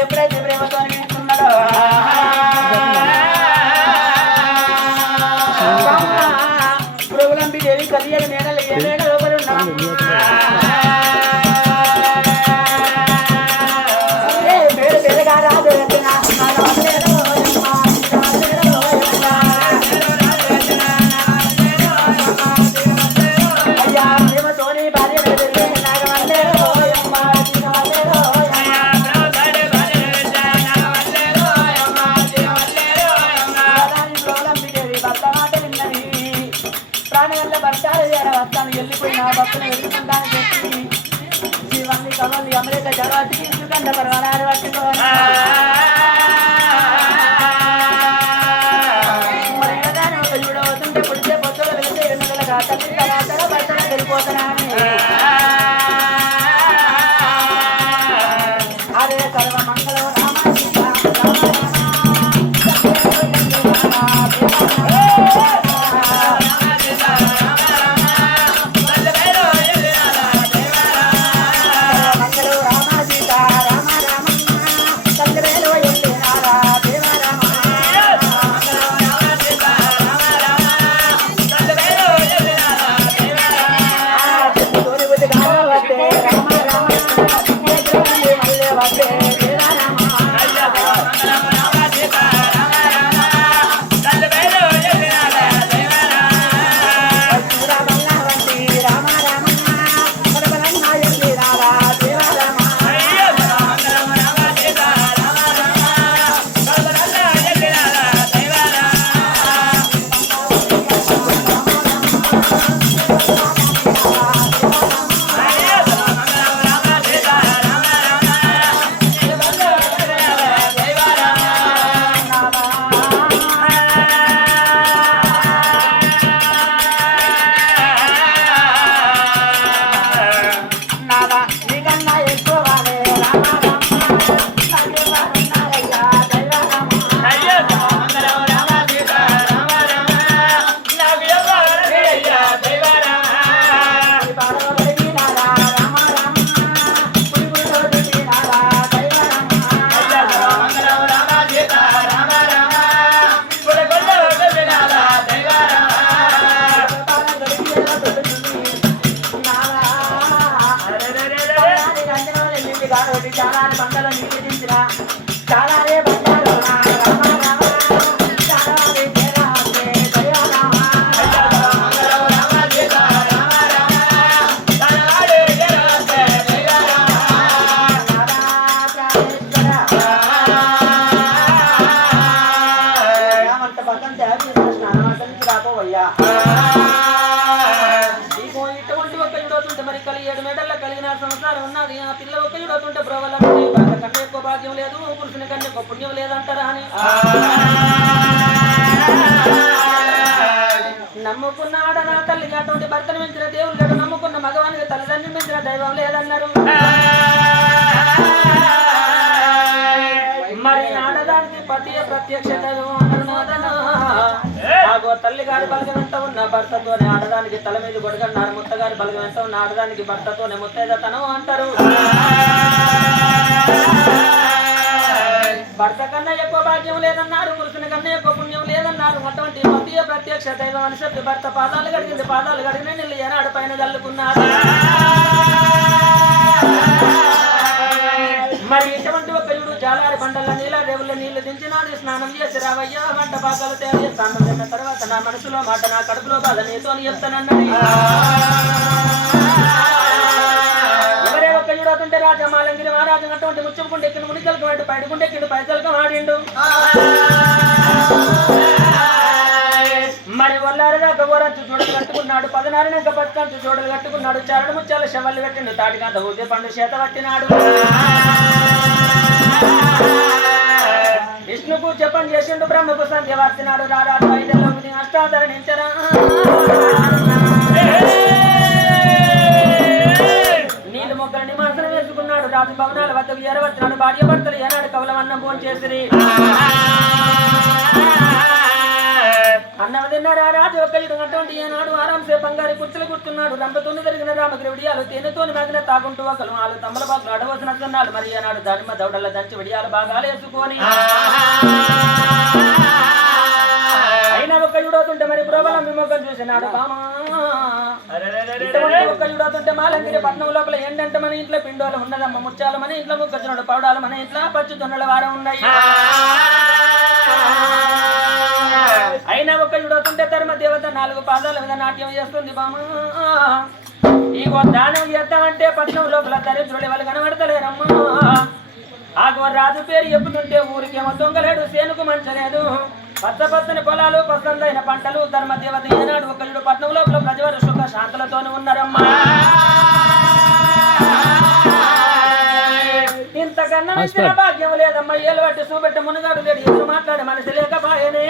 ఎప్పుడైతే ప్రేమతో ఉన్నాడో ప్రభులంబి దేవి కలియగ నేనలు ఏడేడ లోపల ఉన్నాడు పేరు పెరగా రాజు అయ్యా ప్రేమతోని భార్య వస్తాను వెళ్ళిపోయిన భక్తులు వెళ్ళుకుంటాను చెప్పి ఇవన్నీ కవలు అమెరికా జవాబు తీసుకుంటే పర్వాలేదు పట్టుకోవాలి అవుతుంటే పుడితే పొత్తులు వెళ్తే ఎన్నికలుగా తల్లి తర్వాత బయట వెళ్ళిపోతున్నాను అదే సర్వమంగళం చాలా బండలో నీళ్ళు దించిన చాలా బండారు పక్కన తయారు చేసిన స్నానం రాబోయ్యా మరి కలి 7 మేడల్లో కలిగిన సంసారం ఉన్నది ఆ పిల్ల ఒక యుడవుతుంటే బ్రోవలంటే భర్త కన్నా ఎక్కువ భాగ్యం లేదు పురుషుని కన్నా ఎక్కువ పుణ్యం లేదంటారా అని నమ్ముకున్నాడ నా తల్లి అటువంటి భర్తను మించిన దేవుడు లేడు నమ్ముకున్న మగవానికి తల్లిదండ్రులు మించిన దైవం లేదన్నారు మరి ఆడదానికి పతియ ప్రత్యక్ష దైవం అన్నారు తల్లి గారి బలగం ఎంత ఉన్న భర్తతోనే ఆడదానికి తల మీద కొడుకన్నారు ముత్తగారి బలగం ఎంత ఉన్న ఆడదానికి భర్తతోనే ముత్తైదతనం అంటారు భర్త కన్నా ఎక్కువ భాగ్యం లేదన్నారు పురుషుని కన్నా ఎక్కువ పుణ్యం లేదన్నారు అటువంటి పతియ ప్రత్యక్ష దైవం అని చెప్పి భర్త పాదాలు గడిగింది పాదాలు గడిగిన నీళ్ళు ఏనాడు పైన చల్లుకున్నారు మరి ఇటువంటి ఒక యుడు జాలారి బండల నీళ్ళ రేవుల నీళ్లు దించినాడు స్నానం చేసి రావయ్యా వంట పాకాలు తయారు చేస్తాను తిన్న తర్వాత నా మనసులో మాట నా కడుపులో బాధ నీతో చెప్తానన్నది ఎవరే ఒక యుడు అతుంటే రాజా మాలంగిరి మహారాజు అటువంటి ముచ్చుకుంటే ఎక్కిన మునికలకు వాడు పైడుకుంటే ఎక్కిన పైసలకు వాడిండు మరి వల్లారదాకా ఓరంచు జోడలు కట్టుకున్నాడు 16 బతుకంచు జోడలు కట్టుకున్నాడు చరడు ముచ్చాల శవళ్ళు కట్టిండు తాటికాంత ఊదే పండు చేత పట్టినాడు విష్ణుకు జపం చేసిండు బ్రహ్మకు సంధ్య వర్తినాడు రారాజు 5 అష్టాధరణించరా నీళ్ళు మొక్కలని మనసును వేసుకున్నాడు రాజు భవనాల వద్దకు ఎరవచ్చినాడు భార్య భర్తలు ఏనాడు కవలవన్నం భోజనం చేసిరి అన్నం తిన్నారా రాజు ఒక్కళ్ళు అటువంటి ఏనాడు ఆరాంసే బంగారు కుర్చలు కూర్చున్నాడు రంపతోని జరిగిన రామగిరి విడియాలు తేనెతోని మగిన తాగుంటూ ఒకరు వాళ్ళు తమ్మల బాగులు అడవలసిన సన్నాలు మరి ఏనాడు ధర్మ దౌడల దంచి విడియాలు బాగాలు వేసుకొని అయినా ఒక్క యుడవుతుంటే మరి పురోగలం విమోగం చూసినాడు బామా ఒక్క యుడవుతుంటే మాలంగిరి పట్నం లోపల ఏంటంటే మన ఇంట్లో పిండోలు ఉన్నదమ్మ ముత్యాలు మన ఇంట్లో ముక్కచున్నాడు పౌడాలు మన ఇంట్లో పచ్చి తొన్నల వారం ఉన్నాయి అయినా ఒక యుడవుతుంటే ధర్మ దేవత 4 పాదాల మీద నాట్యం చేస్తుంది బామా ఇగో దానం చేద్దామంటే పట్నం లోపల దరిద్రులు ఎవరు కనబడతలేరమ్మా ఆగో రాజు పేరు చెప్పుతుంటే ఊరికేమో దొంగలేడు సేనుకు మంచలేదు పచ్చ పచ్చని పొలాలు పసందైన పంటలు ధర్మ దేవత ఏనాడు ఒక యుడు పట్నం లోపల ప్రజలు సుఖ శాంతులతోనే ఉన్నారమ్మా ఇంతకన్నా భాగ్యం లేదమ్మా ఏలు పట్టి చూపెట్ట మునుగాడు లేడు ఎదురు మాట్లాడే మనిషి లేకపోయేనే